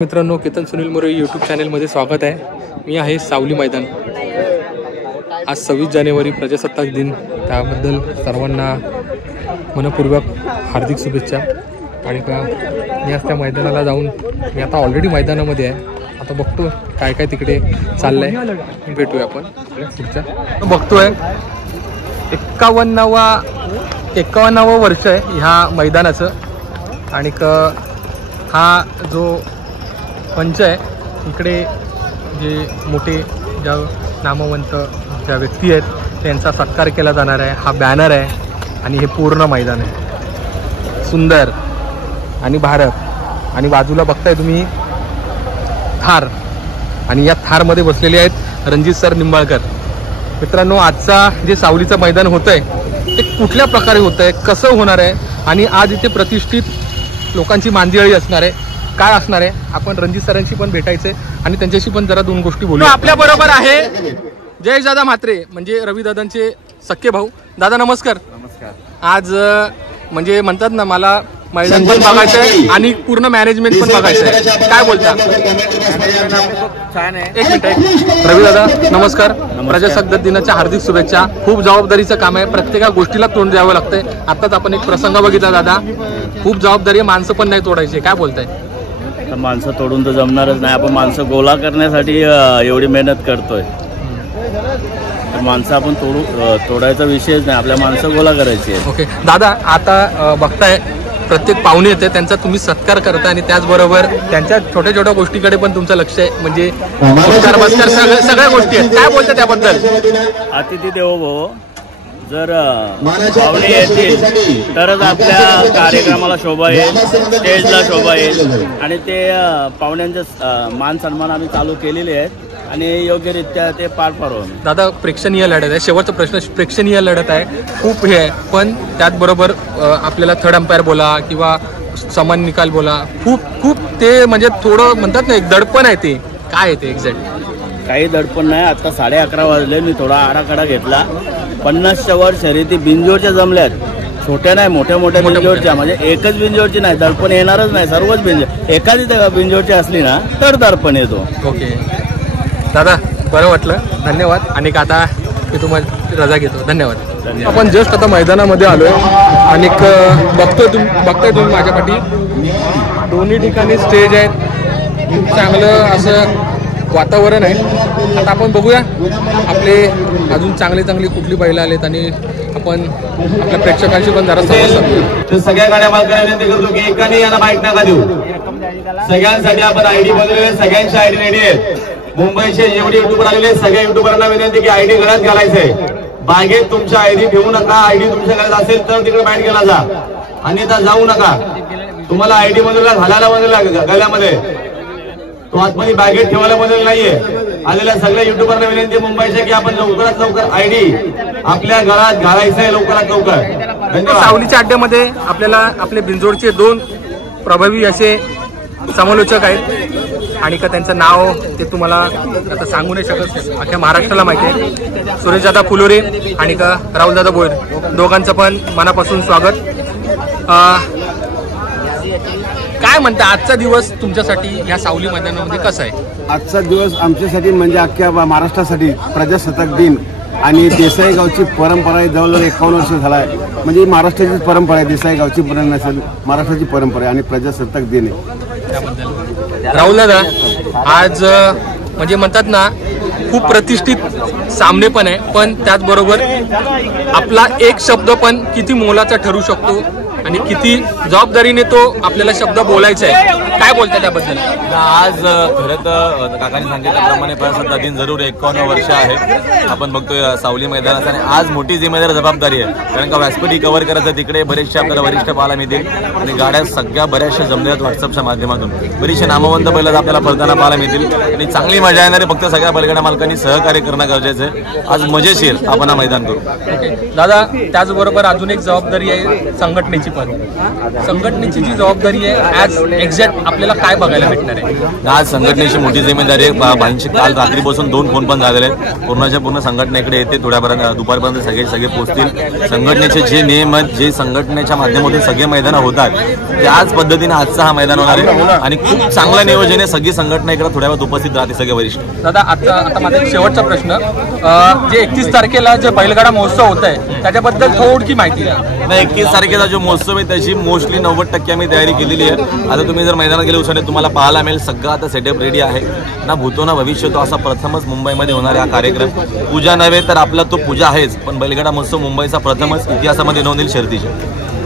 मित्रांनो, केतन सुनील मोरे यूट्यूब चॅनलमध्ये स्वागत आहे। मी आहे सावली मैदान। आज 26 जानेवारी प्रजासत्ताक दिन, त्याबद्दल सर्वांना मनपूर्वक हार्दिक शुभेच्छा। आणि मी आज त्या मैदानाला जाऊन मी आता ऑलरेडी मैदानामध्ये आहे। आता बघतो काय काय तिकडे चाललंय, भेटूया आपण पुढच्या। बघतोय 51वं वर्ष आहे ह्या मैदानाचं। आणि हा जो पंच आहे, इकडे जे मोठे ज्या नामवंत ज्या व्यक्ती आहेत त्यांचा सत्कार केला जाणार आहे। हा बॅनर आहे आणि हे पूर्ण मैदान आहे, सुंदर आणि भारत। आणि बाजूला बघताय तुम्ही थार, आणि या थारमध्ये बसलेले आहेत रणजित सर निंबाळकर। मित्रांनो, आजचा जे सावलीचं मैदान होतं आहे ते कुठल्या प्रकारे होतं आहे, कसं होणार आहे, आणि आज इथे प्रतिष्ठित लोकांची मांदियाळी असणार आहे, काय असणार आहे, आपण रणजित सरांशी पण भेटायचंय आणि त्यांच्याशी पण जरा दोन गोष्टी बोलू। आपल्या बरोबर आहे जयेश दादा म्हात्रे, म्हणजे रवी दादांचे सख्खे भाऊ। दादा नमस्कार। नमस्कार। आज म्हणजे म्हणतात ना, मला मैदान पण बघायचं आहे आणि पूर्ण मॅनेजमेंट पण बघायचं आहे, काय बोलता? छान आहे। एक मिनिट रवी दादा नमस्कार। प्रजासत्ताक दिनाच्या हार्दिक शुभेच्छा। खूप जबाबदारीचं काम आहे, प्रत्येका गोष्टीला तोंड द्यावं लागतंय। आताच आपण एक प्रसंग बघितला दादा, खूप जबाबदारी आहे, माणसं पण नाही तोडायचे, काय बोलताय? तर माणसं तोडून तर जमणारच नाही, आपण माणसं गोळा करण्यासाठी एवढी मेहनत करतोय। तर माणसं आपण तोडायचा विषयच नाही, आपल्या माणसं गोळा करायची आहे। ओके दादा, आता बघताय प्रत्येक पाहुणे येते त्यांचा तुम्ही सत्कार करता आणि त्याचबरोबर त्यांच्या छोट्या छोट्या गोष्टीकडे पण तुमचं लक्ष आहे, म्हणजे सगळ्या गोष्टी आहेत, काय बोलता त्याबद्दल? अतिथी देवो भव, जर पाहुणे येतील तरच आपल्या कार्यक्रमाला शोभा येईल, स्टेजला शोभा येईल। आणि ते पाहुण्यांचं मान सन्मान आम्ही चालू केलेले आहेत आणि योग्यरित्या ते पार पाडू। दादा, प्रेक्षणीय लढत आहे, शेवटचा प्रश्न, प्रेक्षणीय लढत आहे, खूप हे आहे, पण त्याचबरोबर आपल्याला थर्ड अंपायर बोला किंवा समान निकाल बोला, खूप ते म्हणजे थोडं म्हणतात ना, एक दडपण आहे, ते काय आहे ते एक्झॅक्ट? काही दडपण नाही। आता 11:30 वाजले, मी थोडा आराखडा घेतला। 50च्या वर शर्यती बिंजोरच्या जमल्यात, छोट्या नाही मोठ्या बिंजोरच्या, म्हणजे एकच बिंजोरची नाही, दडपण येणारच नाही, सर्वच बिंजोर। एखादी बिंजोरची असली ना तर दडपण येतो। ओके दादा, बरं वाटलं, धन्यवाद। आणि आता मी तुम्हाला रजा घेतो, धन्यवाद। आपण जस्ट आता मैदानामध्ये आलोय आणि बघताय तुम्ही माझ्या पाठी दोन्ही ठिकाणी स्टेज आहेत, चांगलं असं वातावरण आहे। आता आपण बघूया आपले अजून चांगली कुठली बैलं आलेत आणि आपण आपल्या प्रेक्षकांशी पण जरा संवाद साधूया। सगळ्या गाड्या मालकांना विनंती करतो की एकाने यांना बाईक नका देऊ, सगळ्यांसाठी आपण आयडी बनवलेले, सगळ्यांची आयडी रेडी आहे। मुंबईचे जेवढे युट्यूबर आलेले सगळ्या युट्यूबरांना विनंती की आयडी गळ्यात घालायचंय, बागेत तुमच्या आयडी ठेवू नका, आयडी तुमच्या गळ्यात असेल तर तिकडे बाईट केला जा, अन्यथा जाऊ नका। तुम्हाला आयडी बनवला घालायला बनवला गळ्यामध्ये, तो आतमध्ये बॅगेत ठेवायला बनवलेला नाहीये। आलेल्या सगळ्या युट्यूबरना विनंती मुंबईच्या की आपण लवकरात लवकर आयडी आपल्या गळ्यात घालायचंय, लवकरात लवकर। धन्यवाद। सावलीच्या अड्ड्यामध्ये आपल्याला आपले बिंजोडचे 2 प्रभावी असे समालोचक आहेत आणि त्यांचं नाव ते तुम्हाला आता सांगू नाही शकत, अख्ख्या महाराष्ट्राला माहिती आहे। सुरेशदादा फुलोरे आणि राहुलदादा बोयर, दोघांचं पण मनापासून स्वागत। काय म्हणता, आजचा दिवस तुमच्यासाठी या सावली मैदानामध्ये कसा आहे? आजचा दिवस आमच्यासाठी म्हणजे अख्ख्या महाराष्ट्रासाठी प्रजासत्ताक दिन आणि देसाई गावची परंपरा आहे, जवळजवळ 51 वर्ष झाला आहे। म्हणजे महाराष्ट्राचीच परंपरा आहे, देसाई गावची परंपरा नसेल, महाराष्ट्राची परंपरा आहे आणि प्रजासत्ताक दिन आहे। राहुल दादा, आज म्हणजे म्हणतात ना, खूप प्रतिष्ठित सामने पण आहे, पण त्याचबरोबर आपला एक शब्द पण किती मोलाचा ठरू शकतो आणि किती जबाबदारीने तो आपल्याला शब्द बोलायचा आहे, काय बोलता त्याबद्दल? आज खरं तर काकांनी सांगितल्याप्रमाणे प्रजासत्ताक दिन जरूर 51 वर्ष आहे आपण बघतोय सावली मैदानाचा, आणि आज मोठी जिम्मेदारी जबाबदारी आहे, कारण का व्यासपीठ कव्हर करायचं, तिकडे बरेचसे आपल्याला वरिष्ठ पाहायला मिळतील आणि गाड्या सगळ्या बऱ्याचशा जमल्यात व्हॉट्सअपच्या माध्यमातून, बरीचशे नामवंत बैल आपल्याला पळताना पाहायला मिळतील आणि चांगली मजा येणारे फक्त सगळ्या बैलगाड्या मालकांनी सहकार्य करणं गरजेचं आहे। आज मजेशीर आपण हा मैदान करू। दादा, त्याचबरोबर अजून एक जबाबदारी आहे संघटनेची आपण संघटनेची जी जबाबदारी आहे ॲज एक्झॅक्ट आपल्याला काय बघायला भेटणार आहे? आज संघटनेची मोठी जिम्मेदारी आहे. बाईंशी काल रात्रीपासून 2 फोन पण झालेले आहेत. पूर्णच्या पूर्ण संघटनेकडे येते. थोड्यापर्यंत दुपारपर्यंत सगळे पोहोचतील. संघटनेचे जे नियम आहेत, जे संघटनेच्या माध्यमातून सगळे मैदानं होतात त्याच पद्धतीने आजचा हा मैदान होणार आहे आणि खूप चांगलं नियोजन आहे. सगळी संघटना इकडे थोड्या वेळात उपस्थित राहते, सगळे वरिष्ठ. दादा आता माझा एक शेवटचा प्रश्न, जे 31 तारखेला जे बैलगाडा महोत्सव होत आहे त्याच्याबद्दल थोडी माहिती द्या. नाही, 31 तारखेचा जो महोत्सव आहे त्याची मोस्टली 90% आम्ही तयारी केलेली आहे. आता तुम्ही जर मैदानात गेले उसने तुम्हाला पाहायला मिळेल सगळं आता सेटअप रेडी आहे. ना भूतो ना भविष्य तो असा प्रथमच मुंबईमध्ये होणारा हा कार्यक्रम. पूजा नव्हे तर आपला तो पूजा आहेच, पण बैलगाडा महोत्सव मुंबईचा प्रथमच इतिहासामध्ये नोंद शर्तीचे.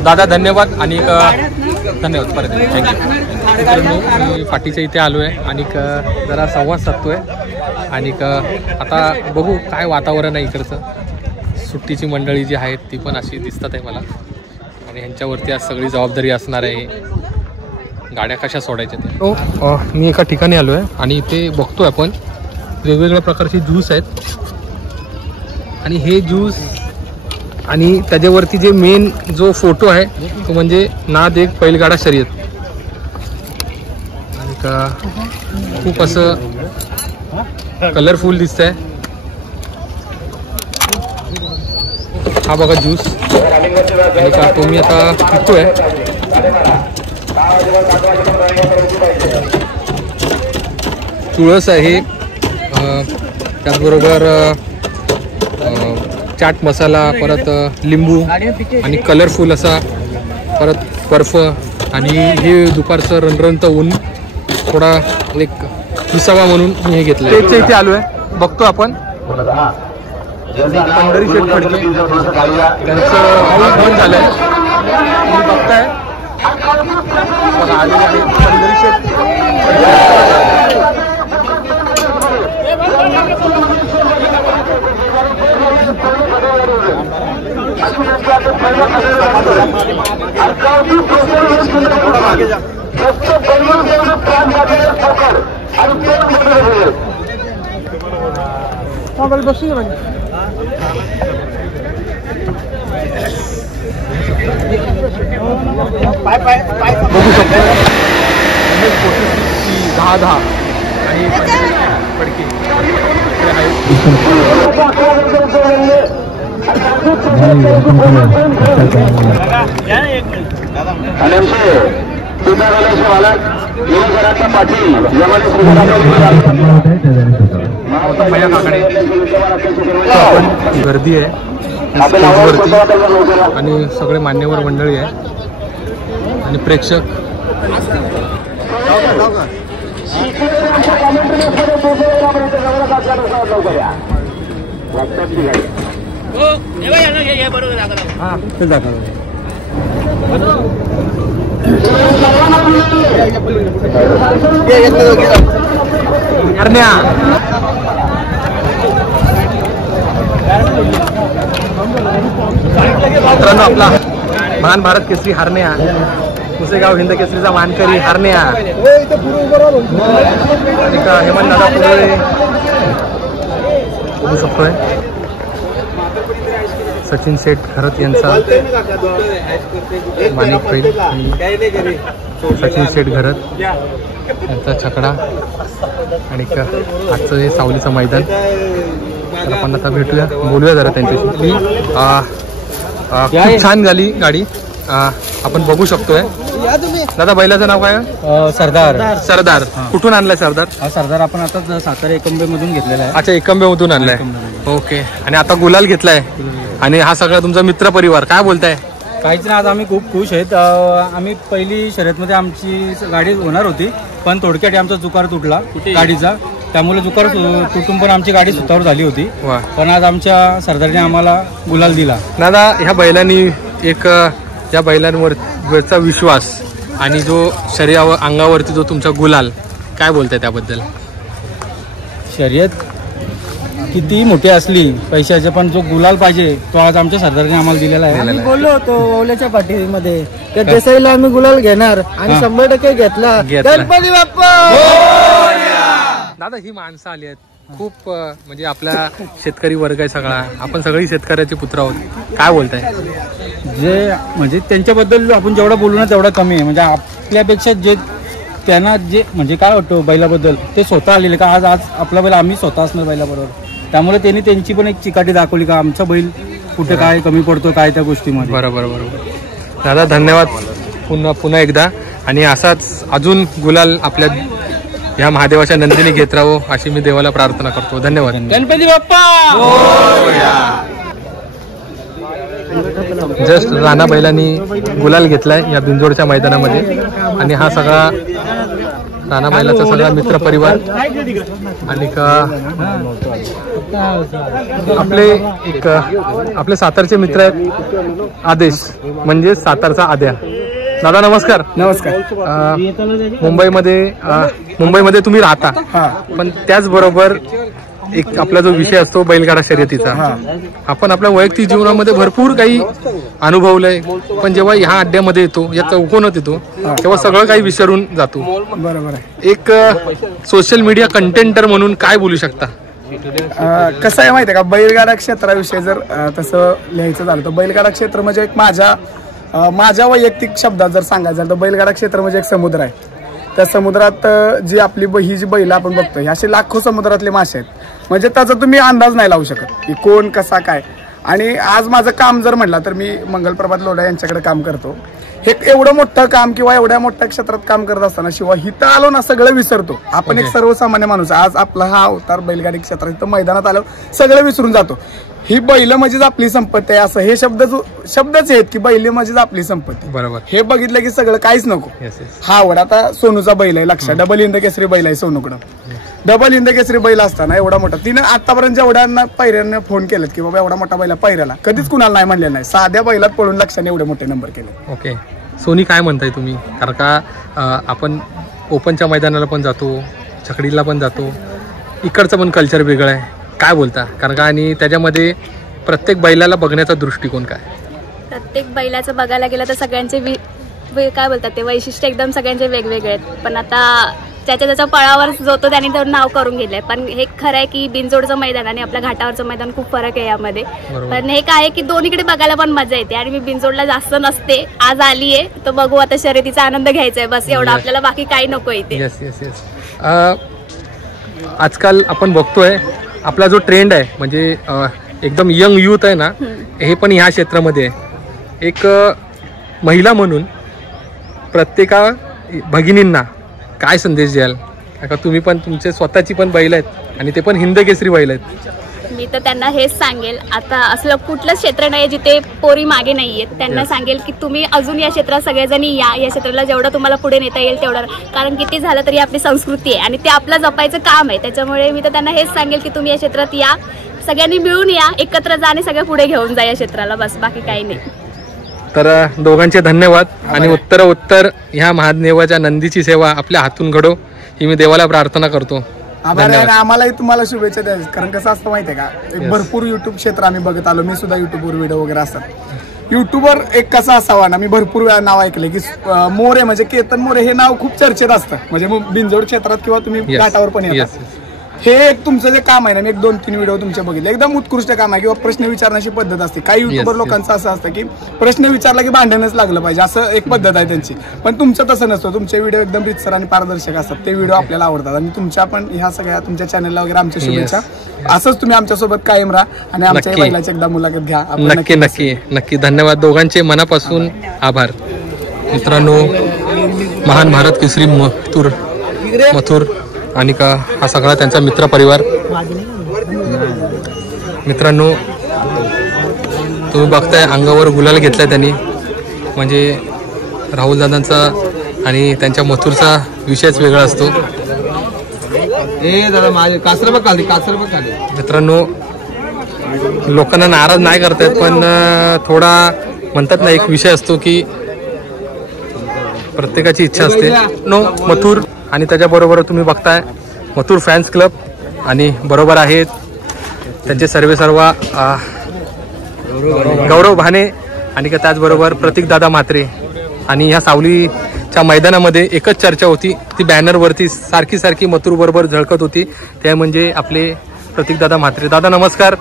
दादा धन्यवाद आणि धन्यवाद परत. थँक्यू. मित्रांनो, मी फाटीच्या इथे आलो आहे आणि जरा संवाद साधतोय आणि आता बघू काय वातावरण आहे इकडचं. सुट्टीची मंडळी जी आहेत ती पण अशी दिसतात आहे मला आणि ह्यांच्यावरती आज सगळी जबाबदारी असणार आहे गाड्या कशा सोडायच्या त्या. मी एका ठिकाणी आलो आहे आणि इथे बघतोय आपण वेगवेगळ्या प्रकारचे ज्यूस आहेत आणि हे ज्यूस आणि त्याच्यावरती जे मेन जो फोटो आहे तो म्हणजे नाद एक बैलगाडा शर्यत आणि खूप असं कलरफुल दिसतंय. हा बघा ज्यूस आणि तो मी आता पितोय. तुळस आहे, त्याचबरोबर चाट मसाला, परत लिंबू आणि कलरफुल असा परत बर्फ आणि हे दुपारचं रणरणतं ऊन थोडा एक विसावा म्हणून मी हे घेतलं. त्याच्या इथे आलो आहे, बघतो आपण पंढरी शेठ फडके त्यांचं आगमन झालं आहे. तुम्ही बघताय आलेले आहे पंढरी शेठ. बघू शकतो 10 आणि फडके गर्दी आहे स्टेजवरती आणि सगळे मान्यवर मंडळी आहे आणि प्रेक्षक. मित्रांनो, आपला महान भारत केसरी हरण्या, पुसेगाव हिंद केसरीचा मानकरी हरण्या हेमंत दादा पुढे बघू शकतोय. सचिन शेठ खरत यांचा माणिक पैल, सचिन शेठ घरत यांचा छकडा आणि आजचं हे सावलीचं मैदान. तर आपण आता भेटूया, बोलूया जरा त्यांच्याशी. खूप छान झाली गाडी, आपण बघू शकतोय. दादा बैलाचं नाव काय? सरदार. सरदार कुठून आणलाय सरदार? सरदार आपण आता सातारा एकंबे मधून घेतलेला आहे. अच्छा, एकंबे मधून आणलाय. ओके. आणि आता गुलाल घेतलाय आणि हा सगळा तुमचा मित्र परिवार, काय बोलताय? काहीच नाही, आज आम्ही खूप खुश आहेत. आम्ही पहिली शर्यतमध्ये आमची गाडी होणार होती पण थोडक्यात आमचा जुकार तुटला गाडीचा, त्यामुळे जुकार तुटून पण आमची गाडी सुतावर झाली होती. पण आज आमच्या सरदारने आम्हाला गुलाल दिला. दादा, ह्या बैलांनी एक या बैलांवरचा विश्वास आणि जो शरीरावर अंगावरती जो तुमचा गुलाल, काय बोलताय त्याबद्दल? शर्यत किती मोठी असली पैशाचे, पण जो गुलाल पाहिजे तो आज आमच्या सरदारने आम्हाला दिलेला आहे. आम्ही बोललो होतो ओल्याच्या पाठीमध्ये त्या देसाईला आम्ही गुलाल घेणार आणि 100% घेतला. गणपती बाप्पा. दादा, ही माणसं आली आहेत खूप म्हणजे आपला शेतकरी वर्ग आहे सगळा, आपण सगळी शेतकऱ्याचे पुत्र आहोत, काय बोलताय? जे म्हणजे त्यांच्याबद्दल आपण जेवढं बोलू ना तेवढं कमी आहे. म्हणजे आपल्यापेक्षा जे त्यांना जे म्हणजे काय वाटतं बैलाबद्दल ते स्वतः आलेले का आज आपला बैल आम्ही स्वतः असणार बैलाबरोबर, त्यामुळे त्यांनी त्यांची पण एक चिकाटी दाखवली का आमचा बैल कुठे काय कमी पडतो काय त्या गोष्टीमध्ये. बरोबर बरोबर दादा, धन्यवाद पुन्हा एकदा. आणि असाच अजून गुलाल आपल्या ह्या महादेवाच्या नंदीने घेत राहो अशी मी देवाला प्रार्थना करतो. धन्यवाद. गणपती बाप्पा. जस्ट राणा बैलांनी गुलाल घेतलाय या बिंजोडच्या मैदानामध्ये. आणि हा सगळा राणा बैलाचा सगळा मित्र परिवार आणि आपले सातारचे मित्र आहेत आदेश, म्हणजे सातारचा आद्या. दादा नमस्कार. नमस्कार. मुंबईमध्ये तुम्ही राहता, पण त्याचबरोबर एक आपला जो विषय असतो बैलगाडा शर्यतीचा, आपण आपल्या वैयक्तिक जीवनामध्ये भरपूर काही अनुभवलंय, पण जेव्हा ह्या अड्ड्यामध्ये येतो, या चौकोनात येतो, तेव्हा सगळं काही विसरून जातो. बरोबर आहे. एक सोशल मीडिया कंटेंटर म्हणून काय बोलू शकता? कसं आहे माहिती आहे का, बैलगाडा क्षेत्राविषयी जर तसं लिहायचं झालं तर बैलगाडा क्षेत्र म्हणजे एक माझ्या वैयक्तिक शब्दात जर सांगायचं झालं तर बैलगाडा क्षेत्र म्हणजे एक समुद्र आहे. त्या समुद्रात जी आपली ही जी बैल आपण बघतोय, असे लाखो समुद्रातले मासे आहेत, म्हणजे त्याचा तुम्ही अंदाज नाही लावू शकत की कोण कसा काय. आणि आज माझं काम जर म्हटलं तर मी मंगलप्रभात लोढा यांच्याकडे काम करतो. हे एवढं मोठं काम किंवा एवढ्या मोठ्या क्षेत्रात काम करत असताना शिवाय हिथं आलो ना सगळं विसरतो. आपण एक सर्वसामान्य माणूस, आज आपला हा अवतार बैलगाडी क्षेत्रात इथं मैदानात आलो सगळं विसरून जातो. ही बैल म्हणजेच आपली संपत्ती आहे, असं हे शब्दच आहेत की बैल म्हणजेच आपली संपत्ती. बरोबर. हे बघितलं की सगळं काहीच नको. हा आवड आता सोनूचा बैल आहे, लक्षात डबल हिंद केसरी बैल आहे सोनूकडं. डबल हिंद केसरी बैल असताना एवढा मोठा, तिनं आतापर्यंत जेवढ्यांना पैऱ्यांना फोन केलेत की बाबा एवढा मोठा बैला पैऱ्याला कधीच कुणाला नाही म्हणलेलं नाही. साध्या बैलात पळून लक्षाने एवढे मोठे नंबर केले. ओके. सोनी काय म्हणताय तुम्ही? कारण का आपण ओपनच्या मैदानाला पण जातो, छकडीला पण जातो, इकडचं पण कल्चर वेगळं आहे, काय बोलता? कारण का आणि त्याच्यामध्ये प्रत्येक बैलाला बघण्याचा दृष्टिकोन काय? प्रत्येक बैलाचं बघायला गेलं तर सगळ्यांचे काय बोलतात ते वैशिष्ट्य एकदम सगळ्यांचे वेगवेगळे आहेत. पण आता त्याच्या पळावर जो तो त्याने तर नाव करून गेलंय. पण हे खरं आहे की बिनजोडचं मैदान आणि आपल्या घाटावरचं मैदान खूप फरक आहे यामध्ये. पण हे काय आहे की दोन्हीकडे बघायला पण मजा येते. आणि मी बिनजोडला जास्त नसते, आज आलीये तर बघू आता शर्यतीचा आनंद घ्यायचा आहे बस एवढा, आपल्याला बाकी काही नको इथे. Yes yes yes. आजकाल आपण बघतोय आपला जो ट्रेंड आहे म्हणजे एकदम यंग यूथ आहे ना, हे पण ह्या क्षेत्रामध्ये आहे. एक महिला म्हणून प्रत्येका भगिनींना काय संदेश द्याल? का तुम्ही पण तुमचे स्वतःची पण बैल आहेत आणि ते पण हिंद केसरी बैल आहेत. मी तर त्यांना हेच सांगेल, आता असलं कुठलंच क्षेत्र नाही जिथे पोरी मागे नाहीयेत. त्यांना सांगेल की तुम्ही अजून या क्षेत्रात सगळेजणी या क्षेत्राला जेवढं तुम्हाला पुढे नेता येईल तेवढं, कारण किती झालं तरी आपली संस्कृती आहे आणि ते आपलं जपायचं काम आहे. त्याच्यामुळे मी तर त्यांना हेच सांगेल की तुम्ही या क्षेत्रात या, सगळ्यांनी मिळून या, एकत्र जा आणि सगळं पुढे घेऊन जा या क्षेत्राला, बस बाकी काही नाही. तर दोघांचे धन्यवाद. आणि उत्तर ह्या महादेवाच्या नंदीची सेवा आपल्या हातून घडो ही मी देवाला प्रार्थना करतो. आम्हालाही तुम्हाला शुभेच्छा द्यायची. कारण कसं असतं माहितीये का, एक भरपूर युट्यूब क्षेत्र आम्ही बघत आलो, मी सुद्धा युट्यूबवर व्हिडिओ वगैरे असतात. युट्यूबर एक कसा असावा ना, मी भरपूर वेळा नाव ऐकले की मोरे म्हणजे केतन मोरे हे नाव खूप चर्चेत असतं, म्हणजे बिनजोड क्षेत्रात किंवा तुम्ही घाटावर पण येतात. हे एक तुमचं जे काम आहे ना, मी 1-2-3 व्हिडिओ तुमचे बघितले, एकदम उत्कृष्ट काम आहे. किंवा प्रश्न विचारण्याची पद्धत असते. काही युट्यूबर लोकांचं असं असतं की प्रश्न विचारला की भांडणच लागलं पाहिजे, असं एक पद्धत आहे त्यांची. पण तुमचं तसं नसतं, तुमचे व्हिडिओ एकदम रितसर आणि पारदर्शक असतात. ते व्हिडिओ आपल्याला आवडतात आणि तुमच्या पण ह्या सगळ्या तुमच्या चॅनलला वगैरे आमच्या शुभेच्छा. असंच तुम्ही आमच्यासोबत कायम राहा आणि आमच्या बैलाची एकदा मुलाखत घ्या. नक्की नक्की नक्की. धन्यवाद दोघांचे मनापासून आभार. मित्रांनो, महान भारत केसरी मथुर आणि का हा सगळा त्यांचा मित्र परिवार. मित्रांनो, तुम्ही बघताय अंगावर गुलाल घेतलाय त्यांनी, म्हणजे राहुल दादांचा आणि त्यांच्या मथुरचा विषयच वेगळा असतो. मित्रांनो, लोकांना नाराज नाही करतायत, पण थोडा म्हणतात ना एक विषय असतो की प्रत्येकाची इच्छा असते. मथुर आणि त्याच्याबरोबर तुम्ही बघताय मथुर फॅन्स क्लब आणि बरोबर आहेत त्यांचे सर्व गौरव भाने आणि त्याचबरोबर प्रतीक दादा म्हात्रे. आणि ह्या सावली च्या मैदानामध्ये एकच चर्चा होती, ती बॅनरवरती सारखी सारखी मथुर बरोबर झळकत होती, ते म्हणजे आपले प्रतीकदादा म्हात्रे. दादा नमस्कार.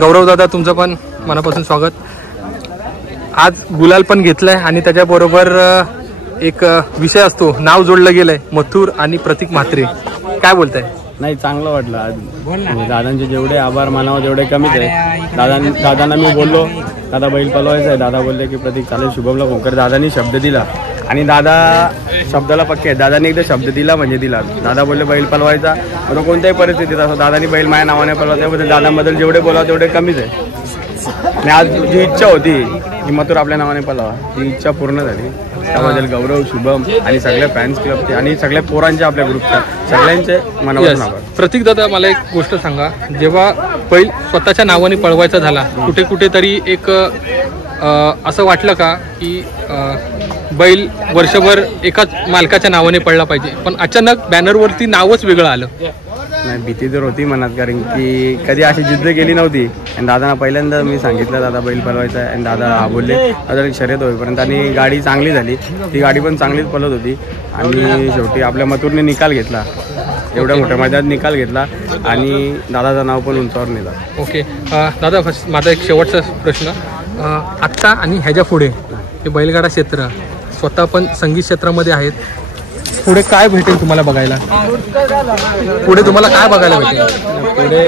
गौरव दादा तुमचं पण मनापासून स्वागत. आज गुलाल पण घेतलाय आणि त्याच्याबरोबर एक विषय असतो, नाव जोडलं गेलंय मथुर आणि प्रतीक म्हात्रे. काय बोलताय? नाही, चांगलं वाटलं आज. दादांचे जेवढे आभार मानावं तेवढे कमीच आहे. दादांना मी बोललो दादा बैल पलवायचा आहे, दादा बोलले की प्रतीक चालेल शुभमला फोन कर. दादांनी शब्द दिला आणि दादा शब्दाला पक्के आहे. दादांनी एकदा शब्द दिला म्हणजे दिला. दादा बोलले बैल पलवायचा, आता कोणत्याही परिस्थितीत असं दादानी बैल माझ्या नावाने पलवा, त्याबद्दल दादांबद्दल जेवढे बोलावं तेवढे कमीच आहे. आणि आज जी इच्छा होती की मथुर आपल्या नावाने पलवा, ती इच्छा पूर्ण झाली. त्याबद्दल गौरव, शुभम आणि सगळ्या फॅन्स क्लबचे आणि सगळ्या पोरांच्या आपल्या ग्रुपच्या सगळ्यांचे मनापासून आभार. प्रतीक दादा मला एक गोष्ट सांगा, जेव्हा बैल स्वतःच्या नावाने पळवायचा झाला, कुठेतरी एक असं वाटलं का की बैल वर्षभर एकाच मालकाच्या नावाने पळला पाहिजे, पण अचानक बॅनरवरती नावच वेगळं आलं? नाही, भीती तर होती मनात, कारण की कधी अशी जिद्द केली नव्हती. आणि दादांना पहिल्यांदा मी सांगितलं दादा बैल पळवायचा आहे, आणि दादा हा बोलले. दादा शर्यत होईपर्यंत आणि गाडी चांगली झाली, ती गाडी पण चांगलीच पळत होती. आणि शेवटी आपल्या मथुरने निकाल घेतला, एवढ्या मोठ्या मैदानात निकाल घेतला आणि दादाचं नाव पण उंचावर नेला. ओके दादा, माझा एक शेवटचा प्रश्न, आत्ता आणि ह्याच्या पुढे हे बैलगाडा क्षेत्र स्वतः पण संगीत क्षेत्रामध्ये आहेत, पुढे काय भेटेल तुम्हाला बघायला? पुढे तुम्हाला काय बघायला भेटेल? पुढे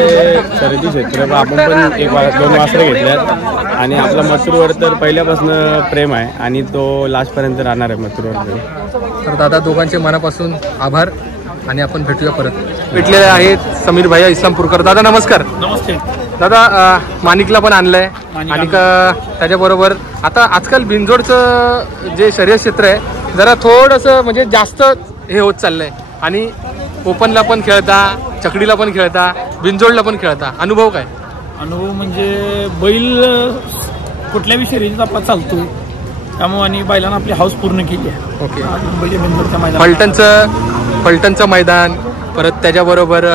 शर्यती क्षेत्र आपण पण 1-2 वासरे घेतल्यात आणि आपला मथुरवर तर पहिल्यापासून प्रेम आहे आणि तो लास्टपर्यंत राहणार आहे मथुरवर. तर दादा दोघांचे मनापासून आभार आणि आपण भेटूया परत. भेटलेले आहेत समीर भैया इस्लामपूरकर. दादा नमस्कार. नमस्ते दादा, माणिकला पण आणलंय आणि त्याच्याबरोबर आता आजकाल बिनजोडचं जे शर्यत क्षेत्र आहे जरा थोडंसं म्हणजे जास्त हे होत चाललंय, आणि ओपनला पण खेळता, चकडीला पण खेळता, बिनजोडला पण खेळता. अनुभव काय? अनुभव म्हणजे बैल कुठल्याही शर्यतीत आपला चालतो, त्यामुळे आणि बैलांना आपली हाऊस पूर्ण केली आहे. ओके, फलटणचं मैदान, परत त्याच्याबरोबर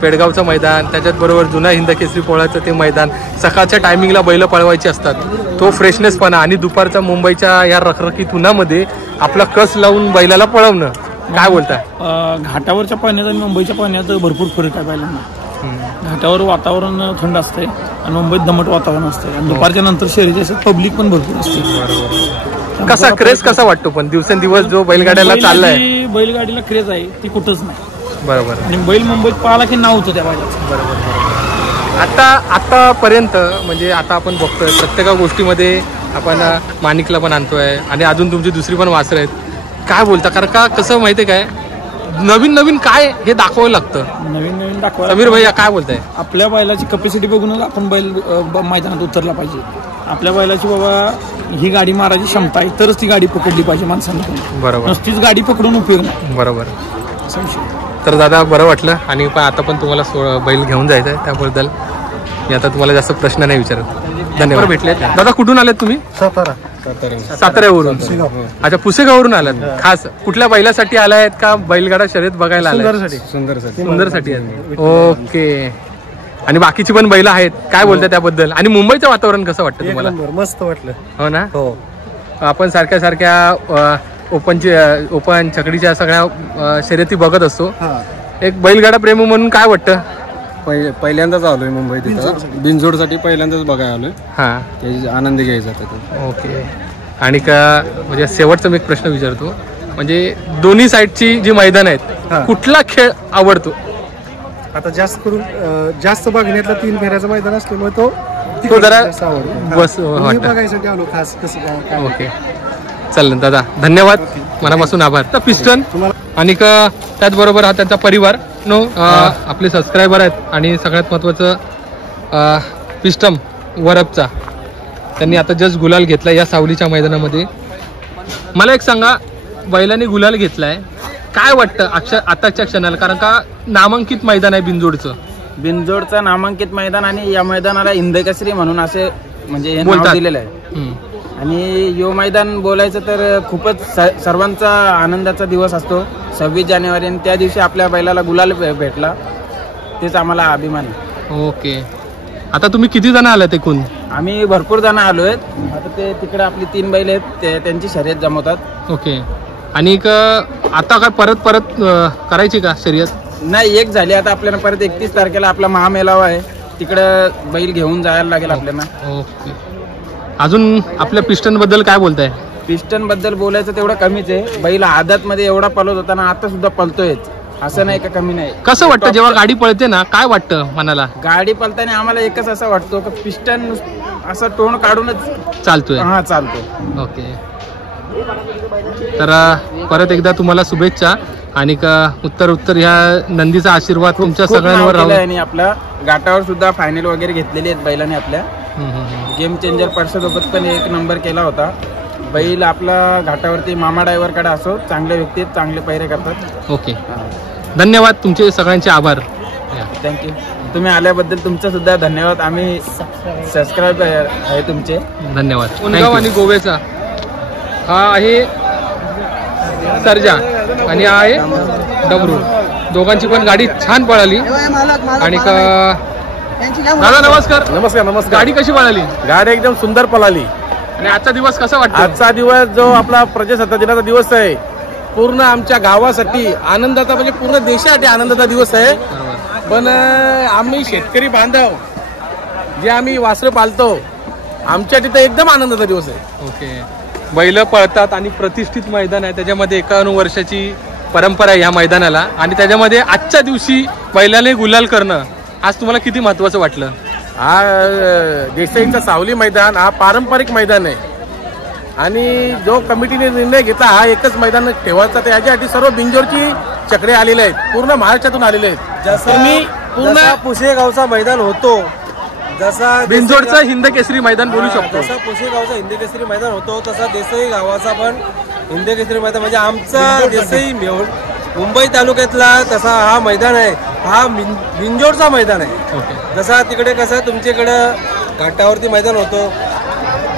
पेडगावचं मैदान, त्याच्याचबरोबर जुना हिंद केसरी पोळ्याचं ते मैदान, सकाळच्या टायमिंगला बैल पळवायची असतात, तो फ्रेशनेसपणा, आणि दुपारचा मुंबईच्या या रखरखीत उन्हामध्ये आपला कस लावून बैलाला पळवणं, काय बोलताय? घाटावरच्या पाण्यात आणि मुंबईच्या पाण्यात भरपूर फरक आहे बैलांना. घाटावर वातावरण थंड असते आणि मुंबईत दमट वातावरण असते, आणि दुपारच्या नंतर शर्यती असतात, पब्लिक पण भरपूर असते. कसा क्रेज कसा वाटतो पण दिवसेंदिवस जो बैलगाड्याला चाललाय? बैलगाडीला क्रेज आहे ती कुठंच नाही. बरोबर. आणि बैल मुंबईत पाहिला की नाव होतं त्या बैलाचं. बरोबर. आतापर्यंत म्हणजे आता आपण बघतोय प्रत्येक गोष्टीमध्ये आपण माणिकला पण आणतोय आणि अजून तुमची दुसरी पण वासरं आहेत. काय बोलता? कारण का कसं माहितीये काय, नवीन काय हे दाखवावं लागतं. नवीन दाखवा. समीर भैया काय बोलताय? आपल्या बैलाची कॅपॅसिटी बघूनच आपण बैल मैदानात उतरला पाहिजे. आपल्या बैलाची बाबा ही गाडी मारायची क्षमता आहे तरच ती गाडी पकडली पाहिजे माणसांना. बरोबर. नुसतीच गाडी पकडून उपयोग नाही. बरोबर. तर दादा बरं वाटलं, आणि आता पण तुम्हाला बैल घेऊन जायचं आहे, त्याबद्दल मी आता तुम्हाला जास्त प्रश्न नाही विचारत. धन्यवाद. भेटले. दादा कुठून आलेत तुम्ही? साताऱ्यावरून. अच्छा, पुसेगावरून आलात. खास कुठल्या बैलासाठी आलायत का बैलगाडा शर्यत बघायला आलात? सुंदरसाठी. ओके. आणि बाकीची पण बैल आहेत, काय बोलतात त्याबद्दल? आणि मुंबईचं वातावरण कसं वाटतं तुम्हाला? मस्त वाटलं. हो ना. हो. आपण सारख्या ओपन चकडीच्या सगळ्या शर्यती बघत असतो. एक बैलगाडा प्रेमी म्हणून काय वाटतं? पहिल्यांदाच आलोय मुंबईत, बिनजोडसाठी पहिल्यांदाच बघायला आलोय. हा, त्याची आनंद घ्यायचा त्याचा. ओके. आणि म्हणजे शेवटचा मी एक प्रश्न विचारतो, म्हणजे दोन्ही साईडची जी मैदान आहेत, कुठला खेळ आवडतो? आता जास्त करून जास्त बघण्यातला 3 फेऱ्याचं मैदान असल्यामुळे तो जरा बस बघायसाठी आलो खास. कसं काय? ओके, चालेल दादा, धन्यवाद, मनापासून आभार. तर पिस्टन आणि त्याचबरोबर हा त्यांचा परिवार आपले सबस्क्रायबर आहेत, आणि सगळ्यात महत्त्वाचं पिस्टम वरपचा, त्यांनी आता जस्ट गुलाल घेतला या सावलीच्या मैदानामध्ये. मला एक सांगा, बैलांनी गुलाल घेतलाय, काय वाटतं आताच्या क्षणाला? कारण का नामांकित मैदान आहे बिनजोडचं नामांकित मैदान, आणि या मैदानाला हिंदकेसरी म्हणून असे म्हणजे हे नाव दिलेलं आहे. आणि यो मैदान बोलायचं तर खूपच सर्वांचा आनंदाचा दिवस असतो. 26 जानेवारी, आणि त्या दिवशी आपल्या बैलाला गुलाल भेटला, तेच आम्हाला अभिमान आहे. ओके. आता तुम्ही किती जण आलात एकूण? आम्ही भरपूर जण आलो आहेत. आता ते तिकडे आपली 3 बैल आहेत, त्यांची शर्यत जमवतात. ओके. आणि आता काय परत करायची का शर्यत? नाही, एक झाली आता. आपल्याला परत 31 तारखेला आपला महामेळावा आहे, तिकडं बैल घेऊन जायला लागेल आपल्याला. ओके. अजून आपल्या पिस्टन बद्दल काय बोलताय? पिस्टन बद्दल बोलायचं तेवढं कमीच आहे. बैल आदत मध्ये एवढा पळत होता ना, आता सुद्धा पळतोय, असं नाही का कमी नाही. कसं वाटतं जेव्हा गाडी पळते ना, काय वाटतं मनाला? गाडी पळताना आम्हाला एकच असं वाटतो की पिस्टन असं तोंड काढूनच चालतोय. हा, चालतोय. ओके. तर परत एकदा तुम्हाला शुभेच्छा आणि उत्तर ह्या नंदीचा आशीर्वाद तुमच्या सगळ्यांवर राहू. आणि आपल्या घाटावर सुद्धा फायनल वगैरे घेतलेली आहेत बैलाने. आपल्या गेम चेंजर परिषदेसोबत पण 1 नंबर केला होता बैल. आपला घाटावरती मामा ड्रायव्हरकडे असो, चांगले व्यक्ती आहेत, चांगले पैरे करतात. ओके, धन्यवाद. तुमचे सगळ्यांचे आभार. थँक्यू. तुम्ही आल्याबद्दल तुमचं सुद्धा धन्यवाद. आम्ही सबस्क्राईब आहे तुमचे. धन्यवाद. उनगाव आणि गोव्याचा हा आहे सर्जा आणि हा आहे डबरू. दोघांची पण गाडी छान पळाली. आणि दादा नमस्कार. नमस्कार. नमस्कार. गाडी कशी पळाली? गाडी एकदम सुंदर पळाली. आणि आजचा दिवस कसा वाटतो? आजचा दिवस जो आपला प्रजासत्ताक दिनाचा दिवस आहे, पूर्ण आमच्या गावासाठी आनंदाचा, म्हणजे पूर्ण देशासाठी आनंदाचा दिवस आहे. पण आम्ही शेतकरी बांधव जे आम्ही वासरं पालतो, आमच्या तिथं एकदम आनंदाचा दिवस आहे. ओके. बैल पळतात आणि प्रतिष्ठित मैदान आहे, त्याच्यामध्ये 51 वर्षाची परंपरा आहे ह्या मैदानाला. आणि त्याच्यामध्ये आजच्या दिवशी बैलाने गुलाल करणं आज तुम्हाला किती महत्वाचं वाटलं? हा देसाईंचा सावली मैदान हा पारंपरिक मैदान आहे आणि जो कमिटीने निर्णय घेतला हा एकच मैदान ठेवायचा, त्याच्यासाठी सर्व बिंजोरची चक्रे आलेले आहेत, पूर्ण महाराष्ट्रातून आलेले आहेत. जसं मी पूर्ण पुशेगावचा मैदान होतो, जसा बिंजोडचं हिंद केसरी मैदान बोलू शकतो. जसा पुशेगावचा हिंद केसरी मैदान होतो, तसा देसाई गावाचा पण हिंद केसरी मैदान, म्हणजे आमचा देसाई मिळून मुंबई तालुक्यातला तसा हा मैदान आहे. हा बिंजोडचा मैदान आहे. जसा तिकडे कसं तुमच्याकडं घाटावरती मैदान होतो,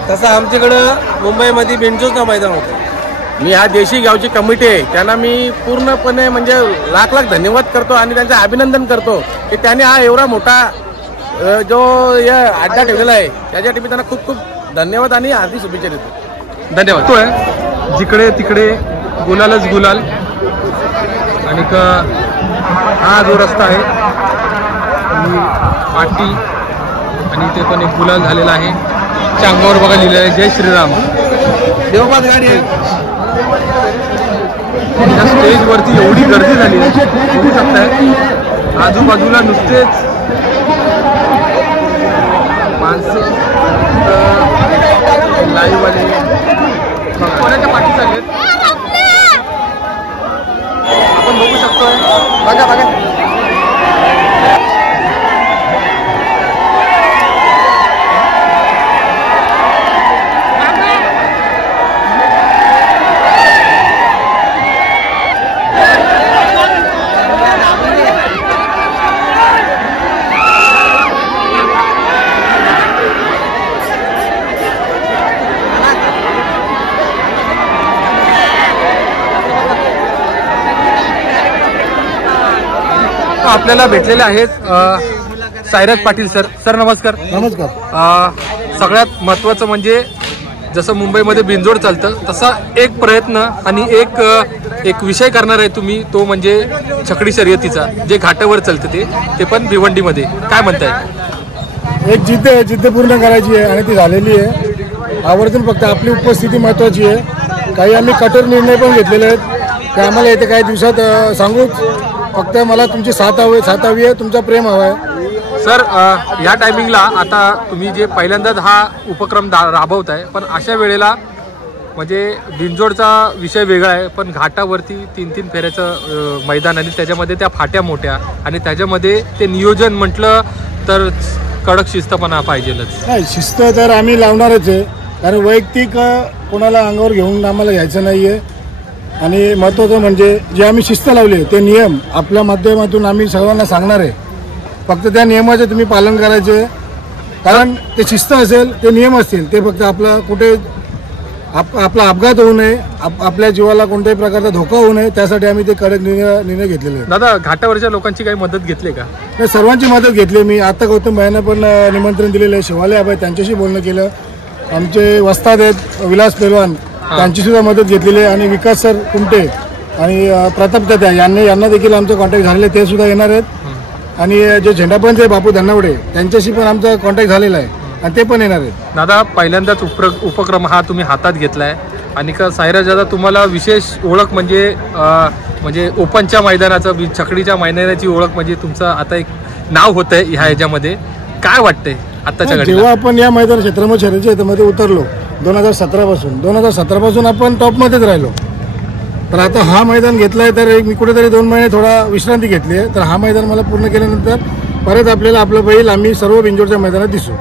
तसं आमच्याकडं मुंबईमध्ये बिंजोडचा मैदान होतो. मी हा देशी गावची कमिटी आहे, त्यांना मी पूर्णपणे म्हणजे लाख धन्यवाद करतो आणि त्यांचं अभिनंदन करतो की त्यांनी हा एवढा मोठा जो या अड्डा ठेवलेला आहे, त्याच्यासाठी मी त्यांना खूप खूप धन्यवाद आणि हार्दिक शुभेच्छा देतो. धन्यवाद. तो आहे जिकडे तिकडे गुलालच गुलाल. आणि हा जो रस्ता आहे पाटी आणि इथे पण एक गुलाल झालेला आहे. चांगावर बघा लिहिलेलं आहे जय श्रीराम. देवबाद गाडी आहे. त्या स्टेजवरती एवढी गर्दी झाली आहे, बघू शकताय आजूबाजूला नुसतेच माणसं लाईव्ह आले. कोणाच्या पाठी चाललेत आपण बघू शकतोय. बघा बघा आपल्याला भेटलेले आहेत सायराज पाटील सर. सर नमस्कार. नमस्कार. सगळ्यात महत्त्वाचं म्हणजे जसं मुंबईमध्ये बिंजोड चालतं तसा एक प्रयत्न आणि एक विषय करणार आहे तुम्ही, तो म्हणजे छकडी शर्यतीचा, जे घाटावर चालतं ते पण भिवंडीमध्ये. काय म्हणताय? एक जिद्द पूर्ण करायची आहे आणि ती झालेली आहे. आवर्जून फक्त आपली उपस्थिती महत्त्वाची आहे. काही आम्ही कठोर निर्णय पण घेतलेले आहेत, ते आम्हाला येते काही दिवसात सांगूच. फक्त मला तुमची साथ हवी आहे, तुमचा प्रेम हवा आहे. सर या टायमिंगला आता तुम्ही जे पहिल्यांदाच हा उपक्रम राबवताय, पण अशा वेळेला म्हणजे बिंजोडचा विषय वेगळा आहे, पण घाटावरती 3-3 फेऱ्याचं मैदान आणि त्याच्यामध्ये त्या फाट्या मोठ्या आणि त्याच्यामध्ये ते नियोजन म्हटलं तर कडक शिस्तपणा पाहिजेलच. नाही, शिस्त तर आम्ही लावणारच आहे, कारण वैयक्तिक कोणाला अंगावर घेऊन आम्हाला घ्यायचं नाही आहे. आणि महत्त्वाचं म्हणजे जे आम्ही शिस्त लावली ते नियम आपल्या माध्यमातून आम्ही सर्वांना सांगणार आहे. फक्त त्या नियमाचे तुम्ही पालन करायचे, कारण ते शिस्त असेल, ते नियम असतील, ते फक्त आपला कुठे आपला अपघात होऊ नये, आपल्या जीवाला कोणत्याही प्रकारचा धोका होऊ नये, त्यासाठी आम्ही ते कडक निर्णय घेतलेले आहेत. दादा घाटावरच्या लोकांची काही मदत घेतली का? नाही, सर्वांची मदत घेतली. मी आता गौतम भाईंना पण निमंत्रण दिलेलं आहे, शिवाले आबाई त्यांच्याशी बोलणं केलं. आमचे वस्ताद आहेत विलास पेलवान, त्यांची सुद्धा मदत घेतलेली आहे आणि विकास सर कुमटे आणि प्रताप तात्या यांना देखील आमचं कॉन्टॅक्ट झालेलं आहे, ते सुद्धा येणार आहेत आणि जे झेंडापंच आहे बापू धन्नावडे त्यांच्याशी पण आमचा कॉन्टॅक्ट झालेला आहे आणि ते पण येणार आहेत. दादा पहिल्यांदाच उपक्रम हा तुम्ही हातात घेतलाय आणि का साईराज दादा तुम्हाला विशेष ओळख म्हणजे ओपनच्या मैदानाचं छकडीच्या मैदानाची ओळख म्हणजे तुमचं आता एक नाव होतंय ह्या ह्याच्यामध्ये, काय वाटतंय आताच्या घडीला? जेव्हा आपण या मैदान क्षेत्रामध्ये शहराच्या ह्याच्यामध्ये उतरलो 2017 पासून आपण टॉपमध्येच राहिलो, तर आता हा मैदान घेतलाय तर मी कुठेतरी 2 महिने थोडा विश्रांती घेतली आहे, तर हा मैदान मला पूर्ण केल्यानंतर परत आपल्याला आपलं बैल आम्ही सर्व बिंजोडच्या मैदानात दिसू.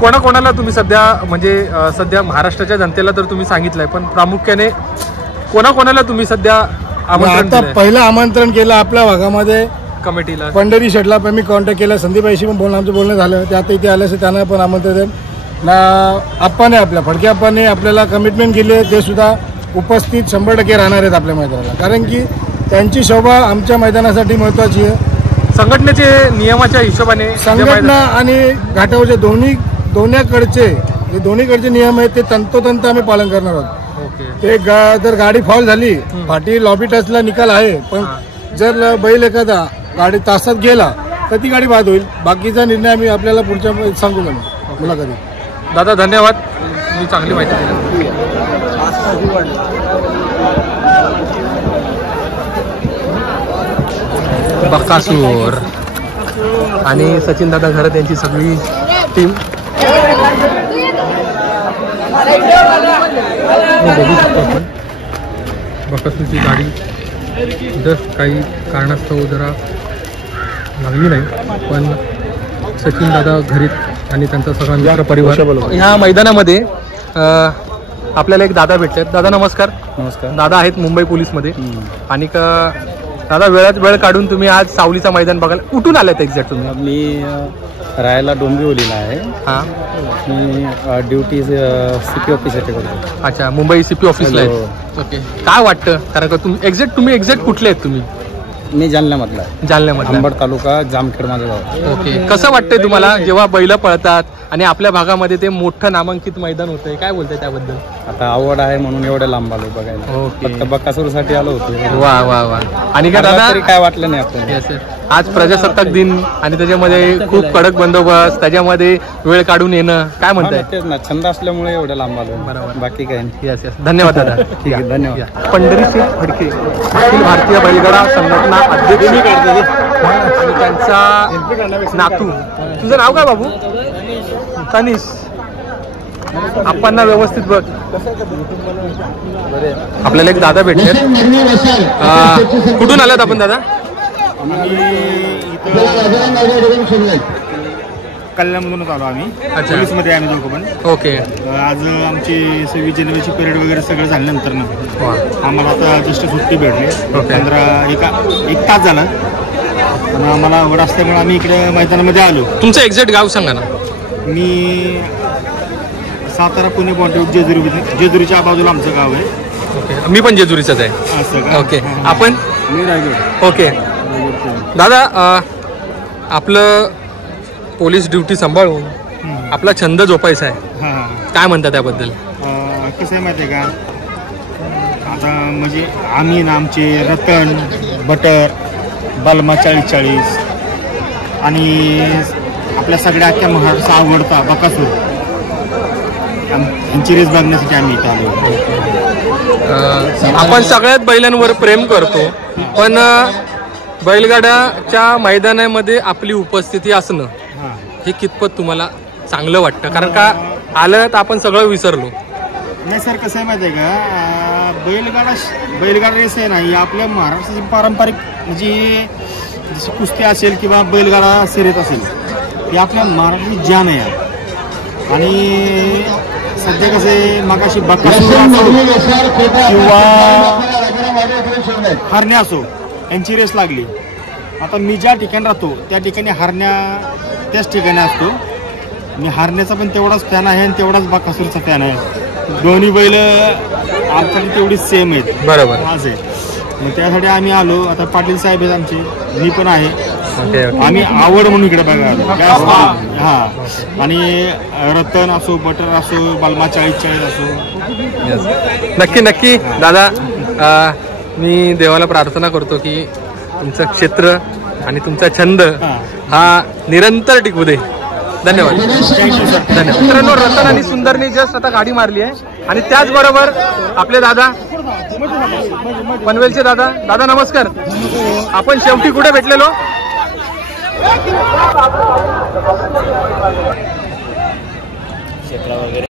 कोणाकोणाला तुम्ही सध्या महाराष्ट्राच्या जनतेला तर तुम्ही सांगितलंय, पण प्रामुख्याने कोणाकोणाला तुम्ही सध्या आता पहिलं आमंत्रण केलं आपल्या भागामध्ये कमिटीला पंढरी शेटला पण मी कॉन्टॅक्ट केला, संदीपआईशी पण आमचं बोलणं झालं, ते आता इथे आल्यास त्यांना पण आमंत्रण ना आप्पाने आपल्या फडके आप्पाने आपल्याला कमिटमेंट केली आहे, ते सुद्धा उपस्थित 100% राहणार आहेत आपल्या मैदानाला, कारण की त्यांची शोभा आमच्या मैदानासाठी महत्वाची आहे. संघटनेचे नियमाच्या हिशोबाने संघटना आणि घाटावरचे दोन्हीकडचे नियम आहेत ते तंतोतंत आम्ही पालन करणार आहोत. ते जर गाडी फॉल झाली फाटी लॉबी टचला निकाल आहे, पण जर बैल एखादा गाडी तासात गेला तर ती गाडी बाद होईल. बाकीचा निर्णय आम्ही आपल्याला पुढच्या सांगू मुलाखती. दादा धन्यवाद, मी चांगली माहिती दिली. बकासूर आणि सचिन दादा घरत यांची सगळी टीम बघू शकतो आपण. बकासूरची गाडी जस्ट काही कारणास्तव जरा लागली नाही, पण सचिन दादा घरीत आणि त्यांचा सगळा मित्र परिवार ह्या मैदानामध्ये आपल्याला एक दादा भेटतात. दादा नमस्कार. नमस्कार. दादा आहेत मुंबई पोलीसमध्ये आणि दादा वेळात वेळ काढून तुम्ही आज सावलीचा मैदान बघायला कुठून आलात एक्झॅक्ट तुम्ही? मी राहायला डोंबिवलीला आहे. हां, मी ड्युटी CP ऑफिससाठी करतो. अच्छा, मुंबई CP ऑफिसला आहे. ओके, काय वाटतं कारण का तुम्ही एक्झॅक्ट कुठले आहेत तुम्ही? मी जालन्यामधला. अंबड तालुका जामखेड माझं गाव. ओके, कसं वाटतंय तुम्हाला जेव्हा बैल पळतात आणि आपल्या भागामध्ये ते मोठं नामांकित मैदान होतंय, काय बोलतंय त्याबद्दल? आता आवड आहे म्हणून एवढं लांब आलो बघायला. फक्त बकासूरसाठी आलो होतो. वा वा वा. आणि का दादा काय वाटलं नाही आपण? आज प्रजासत्ताक दिन आणि त्याच्यामध्ये खूप कडक बंदोबस्त, त्याच्यामध्ये वेळ काढून येणं, काय म्हणताय? तेच ना, छंद असल्यामुळे एवढं लांब आलो. बरोबर, बाकी काय नाही. यस यस, धन्यवाद दादा. ठीक आहे, धन्यवाद. पंढरी शेठ फडके अखिल भारतीय बैलगाडा संघटना अध्यक्ष आणि त्यांचा नातू. तुझं नाव काय बाबू? तनिष. आपणना व्यवस्थित बघ. आपल्याला एक दादा भेटले. कुठून आलात आपण दादा? कल्याणमधूनच आलो आम्ही. अच्छा, पोलीसमध्ये आम्ही दोघं पण. ओके. आज आमची 26 जानेवारीची परेड वगैरे सगळं झाल्यानंतर ना आम्हाला आता जस्ट सुट्टी भेटली. 1 तास झाला आणि आम्हाला आवड असल्यामुळे आम्ही इकडे मैदानामध्ये आलो. तुमचं एक्झॅक्ट गाव सांगा ना. मी सातारा पुणे बॉन्ड्री जेजुरीच्या बाजूला आमचं गाव आहे. ओके, मी पण जेजुरीचाच आहे. असं का? ओके, आपण? मी रायगड. ओके दादा, आपलं पोलीस ड्युटी सांभाळून आपला छंद जोपायचा आहे, काय म्हणता त्याबद्दल? कसं आहे माहिती आहे का, आता म्हणजे आम्ही ना आमचे रतन बटर बलमा 40-40 आणि आपल्या सगळ्या अख्ख्या महाराष्ट्र आवडता बकासूर यांची रेस बघण्यासाठी आम्ही इथं आलो. आपण सगळ्यात बैलांवर प्रेम करतो, पण बैलगाड्याच्या मैदानामध्ये आपली उपस्थिती असणं हे कितपत तुम्हाला चांगलं वाटतं? कारण का आलं तर आपण सगळं विसरलो. नाही सर, कसं आहे माहिती आहे का, बैलगाडा रेस आहे ना ही आपल्या महाराष्ट्राची पारंपरिक म्हणजे जशी कुस्ती असेल किंवा बैलगाडा शर्यत असेल ही आपल्या महाराष्ट्राची जान आहे. आणि सध्या कसं आहे, मगाशी बकासूर किंवा हरण्या असो यांची रेस लागली. आता मी ज्या ठिकाणी राहतो त्या ठिकाणी हरण्या त्याच ठिकाणी असतो. मी हरण्याचा पण तेवढाच फॅन आहे आणि तेवढाच बकासूरचा फॅन आहे. दोन्ही बैल आमच्याकडे तेवढीच सेम आहेत. बरोबर, आज आहे. मग त्यासाठी आम्ही आलो. आता पाटील साहेब आहेत आमचे, मी पण आहे. Okay okay. आम्ही आवड म्हणून इकडे बघा जास्त. हा आणि रतन असो, बटर असो, बलमा 40 असो. नक्की नक्की दादा, मी देवाला प्रार्थना करतो की तुमचं क्षेत्र आणि तुमचा छंद हा निरंतर टिकू दे. धन्यवाद. धन्यवाद. मित्रांनो, रतन आणि सुंदरने जस्ट आता गाडी मारली आहे आणि त्याचबरोबर आपले दादा पनवेलचे दादा. दादा नमस्कार. आपण शेवटी कुठे भेटलेलो? क्षेत्र वगैरे